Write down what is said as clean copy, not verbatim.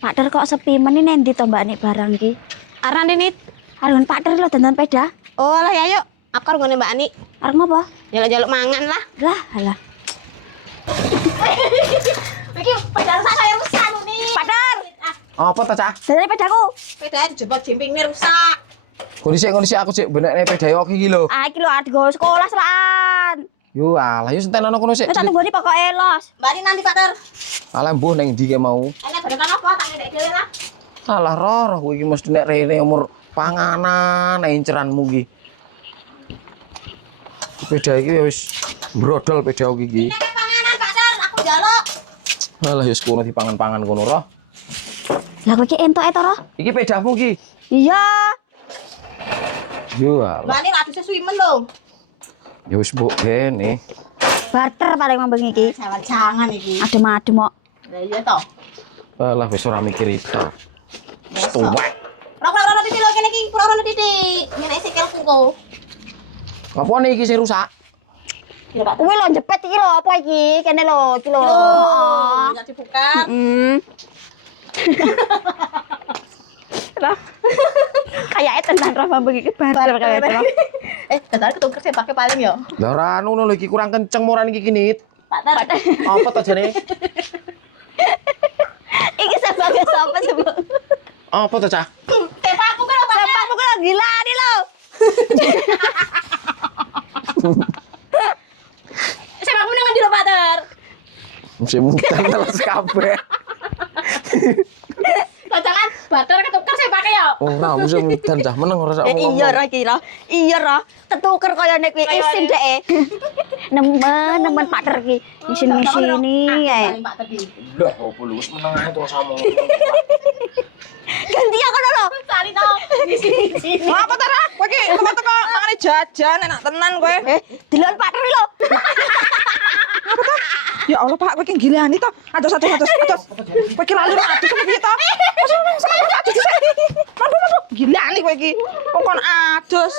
Pak Der kok sepi meneh nendi to Mbak nek barang ki? Arep Nit. Arep Pak Der lho dandan peda. Oh lah ya yuk. Aku arep ngene Mbak Ani. Arep ngopo? Jaluk-jaluk mangan lah. Lah, alah. Iki pedang saya rusak nih. Pak Der, Apa ta, Cah? dandan pedaku. Pedang dijebak jimpingnya rusak. Kondisi aku sik benekne pedae kok iki lho. Ah, iki lho adgo sekolah selaan. Yo alah yo sentenono kono sik. Wis tak tunggoni pokoke los. Mbak Ani nanti Pak Der. Alah mbuh ning ndi ke mau. Ini badan apa tak ngedek dhewe lah. Alah roh kowe iki mesti nek rene umur panganan enceranmu iki. Peda iki wis brodol peda iki. Ini panganan Pak Der, aku njaluk. Alah yo kono dipangan-pangan kono roh. Lah kowe iki entuk to, Roh? Iki pedamu iki. Iya. Yo Mbak alah. Ani lagi sesuimen lho. Ya wis mbok kene. Barter paling mambeng iki. Jangan iki. Adem-adem kok. Lah iya toh. Alah wis ora mikir itu. Besok. Tuwek. Rok titik lho kene iki, rok titik. Ngene sikilku kok. Apa nih iki sing rusak? Ya Pak. Kuwi lho jepit iki lho apa iki? Kene lho, iki lho. Oh, enggak dibuka. Lah. Kayaknya tenan Roh mambeng iki barter kaya itu. Dadane ketuker sih pakai paling yo. Lah ora ngono lho iki kurang kenceng moran iki kinit. Pak Der. Apa to jane? Iki sebagai sapa sebelum? Apa to, Cah? Tepakku kan Pak Der. Sempakmu kok gila nih lo. Sepakmu ning ndi lho Pak Der? Mesti mutan teles kabeh. Jangan Bater ketuker saya pakai ya. Ora mesti mutan Cah meneng ora sak ngomong. Iya Roh iki Roh. Iya Roh. Tetuker kaya nek kuwi isin dek. Nemen Pak Der iki. Isin-isini ae. Pak Der iki. Lah opo lu wis meneng ae terus sama. Ganti aku lho. Sari to. Di sini. Apa ta, Ra? Kowe iki teko-teko mangane jajan enak tenan kowe. Delon Pak Der lho. Ya Allah, Pak, kowe iki gilani to. Atus. Kowe iki lali atus apa piye to? Mas, atus. Mandu. Gilani kowe iki. Kok kon atus.